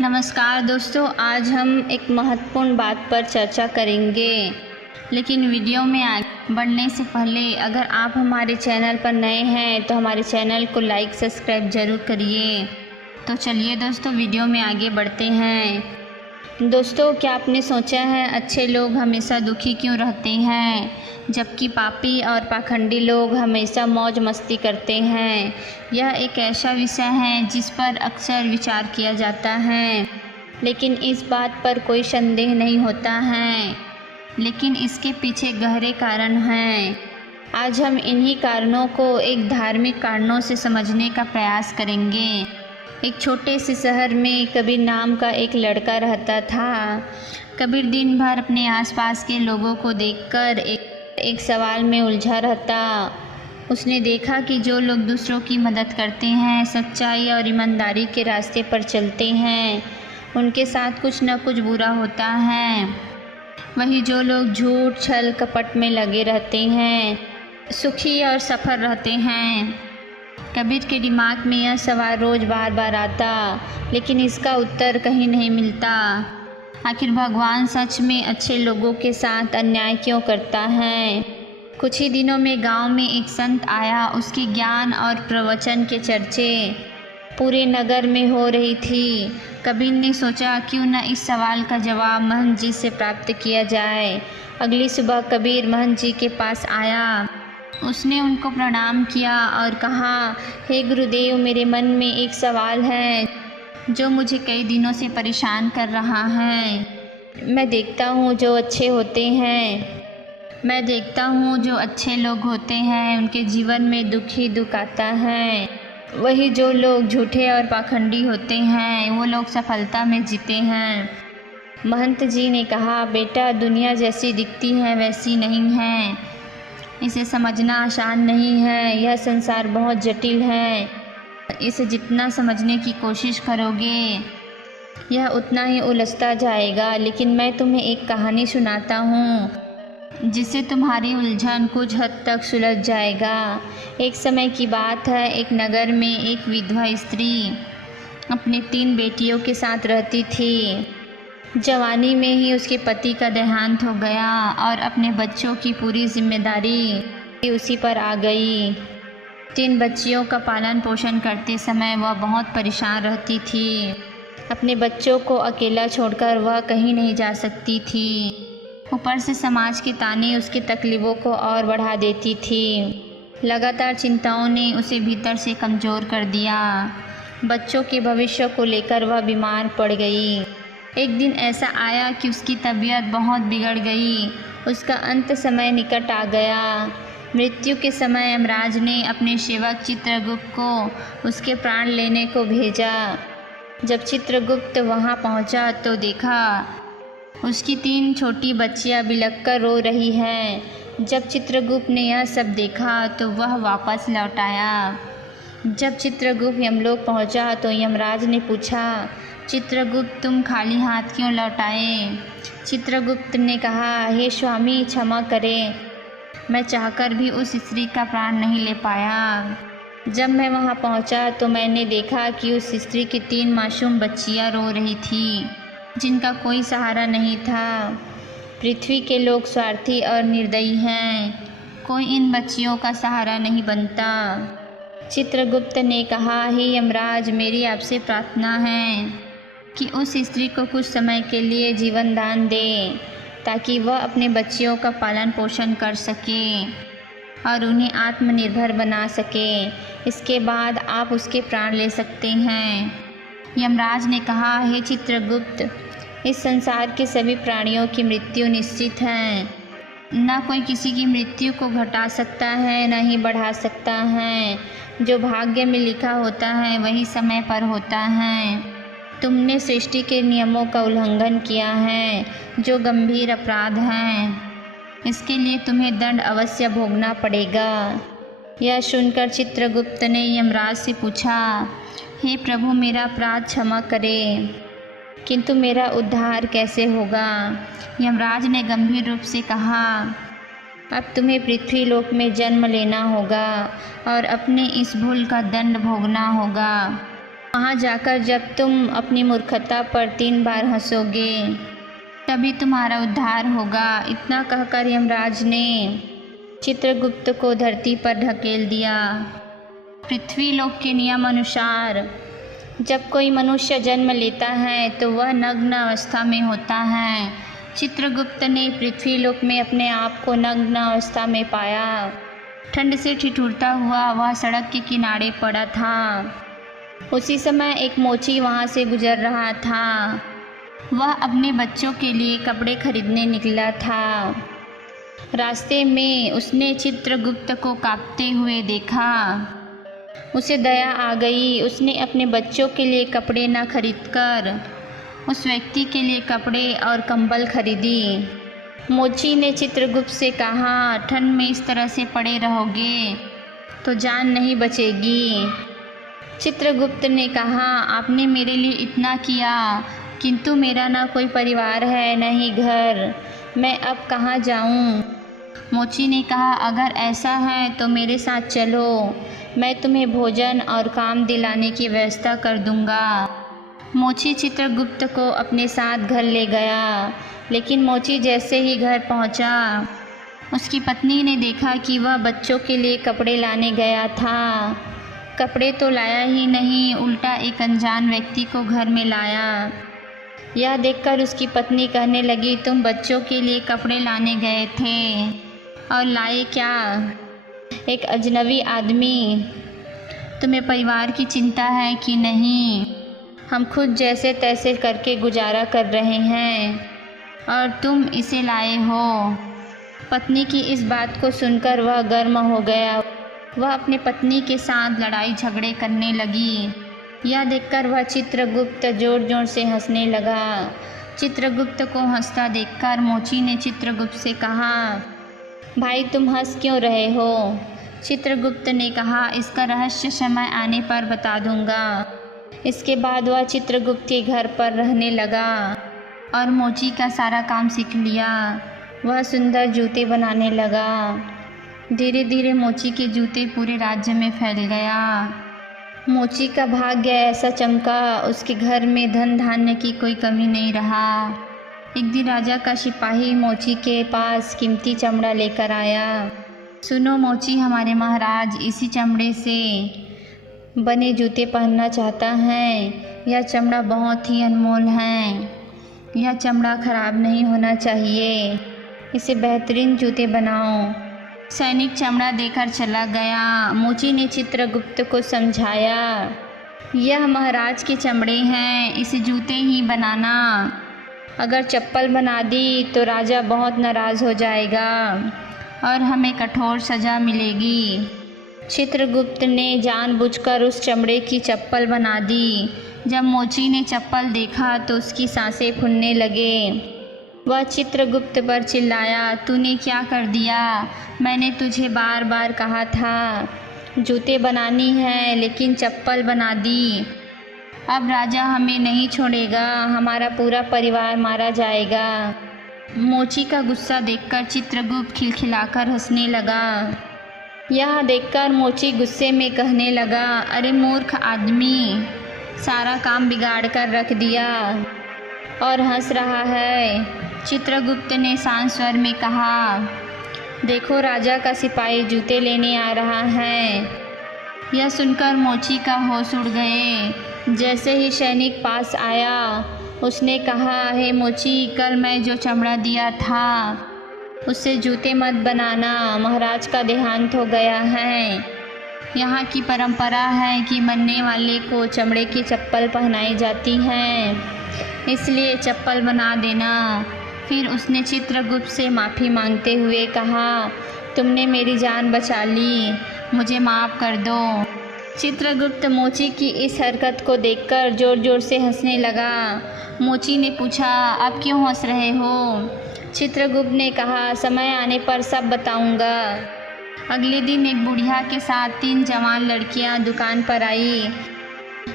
नमस्कार दोस्तों, आज हम एक महत्वपूर्ण बात पर चर्चा करेंगे। लेकिन वीडियो में आगे बढ़ने से पहले अगर आप हमारे चैनल पर नए हैं तो हमारे चैनल को लाइक सब्सक्राइब ज़रूर करिए। तो चलिए दोस्तों, वीडियो में आगे बढ़ते हैं। दोस्तों, क्या आपने सोचा है अच्छे लोग हमेशा दुखी क्यों रहते हैं, जबकि पापी और पाखंडी लोग हमेशा मौज मस्ती करते हैं। यह एक ऐसा विषय है जिस पर अक्सर विचार किया जाता है, लेकिन इस बात पर कोई संदेह नहीं होता है। लेकिन इसके पीछे गहरे कारण हैं। आज हम इन्हीं कारणों को एक धार्मिक कारणों से समझने का प्रयास करेंगे। एक छोटे से शहर में कबीर नाम का एक लड़का रहता था। कबीर दिन भर अपने आसपास के लोगों को देखकर एक सवाल में उलझा रहता। उसने देखा कि जो लोग दूसरों की मदद करते हैं, सच्चाई और ईमानदारी के रास्ते पर चलते हैं, उनके साथ कुछ न कुछ बुरा होता है। वहीं जो लोग झूठ छल कपट में लगे रहते हैं, सुखी और सफल रहते हैं। कबीर के दिमाग में यह सवाल रोज़ बार बार आता, लेकिन इसका उत्तर कहीं नहीं मिलता। आखिर भगवान सच में अच्छे लोगों के साथ अन्याय क्यों करता है? कुछ ही दिनों में गांव में एक संत आया। उसके ज्ञान और प्रवचन के चर्चे पूरे नगर में हो रही थी। कबीर ने सोचा क्यों न इस सवाल का जवाब महंत जी से प्राप्त किया जाए। अगली सुबह कबीर महंत जी के पास आया। उसने उनको प्रणाम किया और कहा, हे गुरुदेव, मेरे मन में एक सवाल है जो मुझे कई दिनों से परेशान कर रहा है। मैं देखता हूँ जो अच्छे लोग होते हैं उनके जीवन में दुख ही दुख आता है। वही जो लोग झूठे और पाखंडी होते हैं वो लोग सफलता में जीते हैं। महंत जी ने कहा, बेटा, दुनिया जैसी दिखती है वैसी नहीं है। इसे समझना आसान नहीं है। यह संसार बहुत जटिल है। इसे जितना समझने की कोशिश करोगे यह उतना ही उलझता जाएगा। लेकिन मैं तुम्हें एक कहानी सुनाता हूँ जिससे तुम्हारी उलझन कुछ हद तक सुलझ जाएगा। एक समय की बात है। एक नगर में एक विधवा स्त्री अपने 3 बेटियों के साथ रहती थी। जवानी में ही उसके पति का देहांत हो गया और अपने बच्चों की पूरी जिम्मेदारी उसी पर आ गई। 3 बच्चियों का पालन पोषण करते समय वह बहुत परेशान रहती थी। अपने बच्चों को अकेला छोड़कर वह कहीं नहीं जा सकती थी। ऊपर से समाज के ताने उसकी तकलीफ़ों को और बढ़ा देती थी। लगातार चिंताओं ने उसे भीतर से कमज़ोर कर दिया। बच्चों के भविष्य को लेकर वह बीमार पड़ गई। एक दिन ऐसा आया कि उसकी तबीयत बहुत बिगड़ गई। उसका अंत समय निकट आ गया। मृत्यु के समय यमराज ने अपने सेवक चित्रगुप्त को उसके प्राण लेने को भेजा। जब चित्रगुप्त वहां पहुंचा तो देखा उसकी 3 छोटी बच्चियां बिलख कर रो रही हैं। जब चित्रगुप्त ने यह सब देखा तो वह वापस लौट आया। जब चित्रगुप्त यमलोक पहुंचा तो यमराज ने पूछा, चित्रगुप्त, तुम खाली हाथ क्यों लौट आए? चित्रगुप्त ने कहा, हे स्वामी, क्षमा करें, मैं चाहकर भी उस स्त्री का प्राण नहीं ले पाया। जब मैं वहां पहुंचा तो मैंने देखा कि उस स्त्री की 3 मासूम बच्चियां रो रही थी, जिनका कोई सहारा नहीं था। पृथ्वी के लोग स्वार्थी और निर्दयी हैं। कोई इन बच्चियों का सहारा नहीं बनता। चित्रगुप्त ने कहा, हे यमराज, मेरी आपसे प्रार्थना है कि उस स्त्री को कुछ समय के लिए जीवन दान दे, ताकि वह अपने बच्चियों का पालन पोषण कर सके और उन्हें आत्मनिर्भर बना सके। इसके बाद आप उसके प्राण ले सकते हैं। यमराज ने कहा, हे चित्रगुप्त, इस संसार के सभी प्राणियों की मृत्यु निश्चित है। न कोई किसी की मृत्यु को घटा सकता है, न ही बढ़ा सकता है। जो भाग्य में लिखा होता है वही समय पर होता है। तुमने सृष्टि के नियमों का उल्लंघन किया है, जो गंभीर अपराध हैं। इसके लिए तुम्हें दंड अवश्य भोगना पड़ेगा। यह सुनकर चित्रगुप्त ने यमराज से पूछा, हे प्रभु, मेरा अपराध क्षमा करें, किंतु मेरा उद्धार कैसे होगा? यमराज ने गंभीर रूप से कहा, अब तुम्हें पृथ्वी लोक में जन्म लेना होगा और अपने इस भूल का दंड भोगना होगा। वहाँ जाकर जब तुम अपनी मूर्खता पर 3 बार हंसोगे तभी तुम्हारा उद्धार होगा। इतना कहकर यमराज ने चित्रगुप्त को धरती पर ढकेल दिया। पृथ्वी लोक के नियम अनुसार जब कोई मनुष्य जन्म लेता है तो वह नग्न अवस्था में होता है। चित्रगुप्त ने पृथ्वी लोक में अपने आप को नग्न अवस्था में पाया। ठंड से ठिठुरता हुआ वह सड़क के किनारे पड़ा था। उसी समय एक मोची वहाँ से गुजर रहा था। वह अपने बच्चों के लिए कपड़े खरीदने निकला था। रास्ते में उसने चित्रगुप्त को कांपते हुए देखा। उसे दया आ गई। उसने अपने बच्चों के लिए कपड़े न खरीदकर उस व्यक्ति के लिए कपड़े और कंबल खरीदी। मोची ने चित्रगुप्त से कहा, ठंड में इस तरह से पड़े रहोगे तो जान नहीं बचेगी। चित्रगुप्त ने कहा, आपने मेरे लिए इतना किया किंतु मेरा ना कोई परिवार है न ही घर, मैं अब कहाँ जाऊँ। मोची ने कहा, अगर ऐसा है तो मेरे साथ चलो, मैं तुम्हें भोजन और काम दिलाने की व्यवस्था कर दूंगा। मोची चित्रगुप्त को अपने साथ घर ले गया। लेकिन मोची जैसे ही घर पहुंचा, उसकी पत्नी ने देखा कि वह बच्चों के लिए कपड़े लाने गया था। कपड़े तो लाया ही नहीं, उल्टा एक अनजान व्यक्ति को घर में लाया। यह देखकर उसकी पत्नी कहने लगी, तुम बच्चों के लिए कपड़े लाने गए थे और लाए क्या? एक अजनबी आदमी। तुम्हें परिवार की चिंता है कि नहीं? हम खुद जैसे तैसे करके गुजारा कर रहे हैं और तुम इसे लाए हो। पत्नी की इस बात को सुनकर वह गर्म हो गया। वह अपनी पत्नी के साथ लड़ाई झगड़े करने लगी। यह देखकर वह चित्रगुप्त जोर जोर से हंसने लगा। चित्रगुप्त को हंसता देखकर मोची ने चित्रगुप्त से कहा, भाई तुम हंस क्यों रहे हो? चित्रगुप्त ने कहा, इसका रहस्य समय आने पर बता दूंगा। इसके बाद वह चित्रगुप्त के घर पर रहने लगा और मोची का सारा काम सीख लिया। वह सुंदर जूते बनाने लगा। धीरे धीरे मोची के जूते पूरे राज्य में फैल गया। मोची का भाग्य ऐसा चमका, उसके घर में धन धान्य की कोई कमी नहीं रहा। एक दिन राजा का सिपाही मोची के पास कीमती चमड़ा लेकर आया। सुनो मोची, हमारे महाराज इसी चमड़े से बने जूते पहनना चाहता है। यह चमड़ा बहुत ही अनमोल है। यह चमड़ा खराब नहीं होना चाहिए। इसे बेहतरीन जूते बनाओ। सैनिक चमड़ा देकर चला गया। मोची ने चित्रगुप्त को समझाया, यह महाराज के चमड़े हैं, इसे जूते ही बनाना। अगर चप्पल बना दी तो राजा बहुत नाराज़ हो जाएगा और हमें कठोर सज़ा मिलेगी। चित्रगुप्त ने जानबूझकर उस चमड़े की चप्पल बना दी। जब मोची ने चप्पल देखा तो उसकी सांसें फूलने लगे। वह चित्रगुप्त पर चिल्लाया, तूने क्या कर दिया? मैंने तुझे बार बार कहा था जूते बनानी है, लेकिन चप्पल बना दी। अब राजा हमें नहीं छोड़ेगा, हमारा पूरा परिवार मारा जाएगा। मोची का गुस्सा देखकर चित्रगुप्त खिलखिलाकर हंसने लगा। यह देखकर मोची गुस्से में कहने लगा, अरे मूर्ख आदमी, सारा काम बिगाड़ कर रख दिया और हंस रहा है। चित्रगुप्त ने शांत स्वर में कहा, देखो राजा का सिपाही जूते लेने आ रहा है। यह सुनकर मोची का होश उड़ गए। जैसे ही सैनिक पास आया, उसने कहा, हे मोची, कल मैं जो चमड़ा दिया था उससे जूते मत बनाना, महाराज का देहांत हो गया है। यहाँ की परंपरा है कि मरने वाले को चमड़े की चप्पल पहनाई जाती है, इसलिए चप्पल बना देना। फिर उसने चित्रगुप्त से माफ़ी मांगते हुए कहा, तुमने मेरी जान बचा ली, मुझे माफ़ कर दो। चित्रगुप्त मोची की इस हरकत को देखकर ज़ोर ज़ोर से हंसने लगा। मोची ने पूछा, आप क्यों हंस रहे हो? चित्रगुप्त ने कहा, समय आने पर सब बताऊंगा। अगले दिन एक बुढ़िया के साथ 3 जवान लड़कियां दुकान पर आई।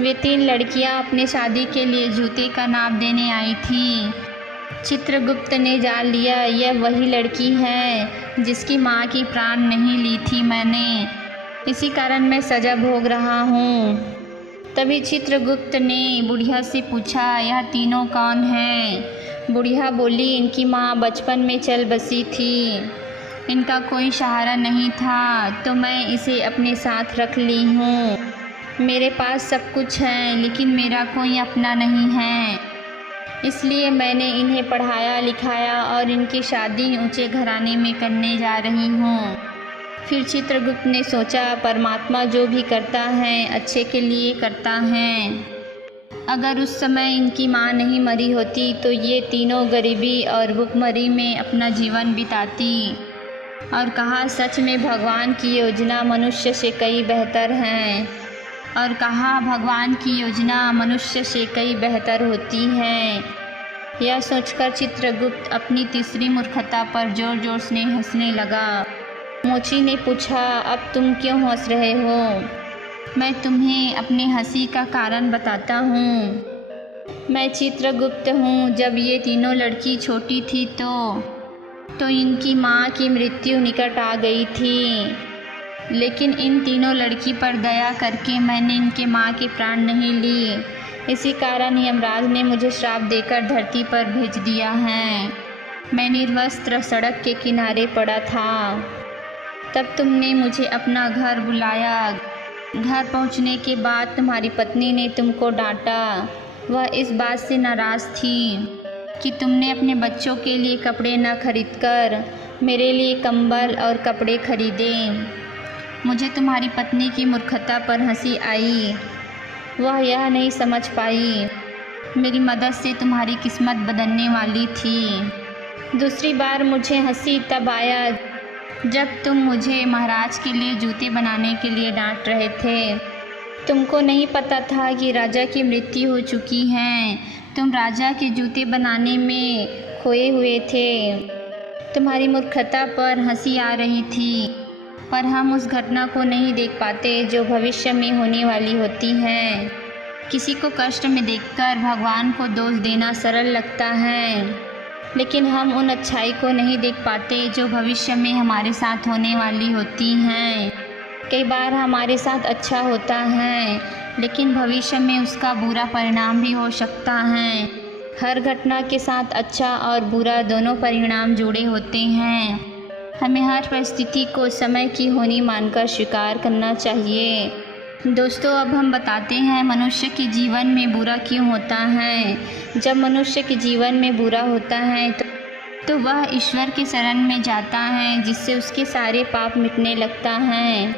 वे 3 लड़कियां अपने शादी के लिए जूते का नाप देने आई थी। चित्रगुप्त ने जान लिया, यह वही लड़की है जिसकी माँ की प्राण नहीं ली थी मैंने, इसी कारण मैं सज़ा भोग रहा हूँ। तभी चित्रगुप्त ने बुढ़िया से पूछा, यह तीनों कौन हैं? बुढ़िया बोली, इनकी माँ बचपन में चल बसी थी, इनका कोई सहारा नहीं था, तो मैं इसे अपने साथ रख ली हूँ। मेरे पास सब कुछ है, लेकिन मेरा कोई अपना नहीं है, इसलिए मैंने इन्हें पढ़ाया लिखाया और इनकी शादी ऊंचे घराने में करने जा रही हूँ। फिर चित्रगुप्त ने सोचा, परमात्मा जो भी करता है अच्छे के लिए करता है। अगर उस समय इनकी माँ नहीं मरी होती तो ये तीनों गरीबी और भुखमरी में अपना जीवन बिताती। और कहा, सच में भगवान की योजना मनुष्य से कई बेहतर है। और कहा, भगवान की योजना मनुष्य से कई बेहतर होती है। यह सोचकर चित्रगुप्त अपनी तीसरी मूर्खता पर जोर जोर से हंसने लगा। मोची ने पूछा, अब तुम क्यों हंस रहे हो? मैं तुम्हें अपनी हंसी का कारण बताता हूँ। मैं चित्रगुप्त हूँ। जब ये तीनों लड़की छोटी थी तो इनकी माँ की मृत्यु निकट आ गई थी, लेकिन इन तीनों लड़की पर दया करके मैंने इनके माँ के प्राण नहीं लिए। इसी कारण यमराज ने मुझे श्राप देकर धरती पर भेज दिया है। मैं निर्वस्त्र सड़क के किनारे पड़ा था, तब तुमने मुझे अपना घर बुलाया। घर पहुंचने के बाद तुम्हारी पत्नी ने तुमको डांटा। वह इस बात से नाराज़ थी कि तुमने अपने बच्चों के लिए कपड़े न खरीदकर मेरे लिए कंबल और कपड़े खरीदे। मुझे तुम्हारी पत्नी की मूर्खता पर हंसी आई। वह यह नहीं समझ पाई मेरी मदद से तुम्हारी किस्मत बदलने वाली थी। दूसरी बार मुझे हंसी तब आया जब तुम मुझे महाराज के लिए जूते बनाने के लिए डांट रहे थे। तुमको नहीं पता था कि राजा की मृत्यु हो चुकी है। तुम राजा के जूते बनाने में खोए हुए थे। तुम्हारी मूर्खता पर हंसी आ रही थी, पर हम उस घटना को नहीं देख पाते जो भविष्य में होने वाली होती है। किसी को कष्ट में देखकर भगवान को दोष देना सरल लगता है, लेकिन हम उन अच्छाई को नहीं देख पाते जो भविष्य में हमारे साथ होने वाली होती हैं। कई बार हमारे साथ अच्छा होता है, लेकिन भविष्य में उसका बुरा परिणाम भी हो सकता है। हर घटना के साथ अच्छा और बुरा दोनों परिणाम जुड़े होते हैं। हमें हर परिस्थिति को समय की होनी मानकर स्वीकार करना चाहिए। दोस्तों, अब हम बताते हैं मनुष्य के जीवन में बुरा क्यों होता है। जब मनुष्य के जीवन में बुरा होता है तो वह ईश्वर के शरण में जाता है, जिससे उसके सारे पाप मिटने लगता है।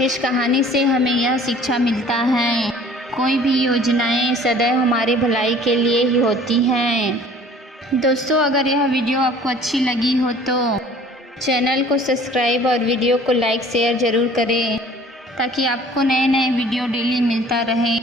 इस कहानी से हमें यह शिक्षा मिलता है, कोई भी योजनाएं सदैव हमारे भलाई के लिए ही होती हैं। दोस्तों, अगर यह वीडियो आपको अच्छी लगी हो तो चैनल को सब्सक्राइब और वीडियो को लाइक शेयर ज़रूर करें, ताकि आपको नए नए वीडियो डेली मिलता रहे।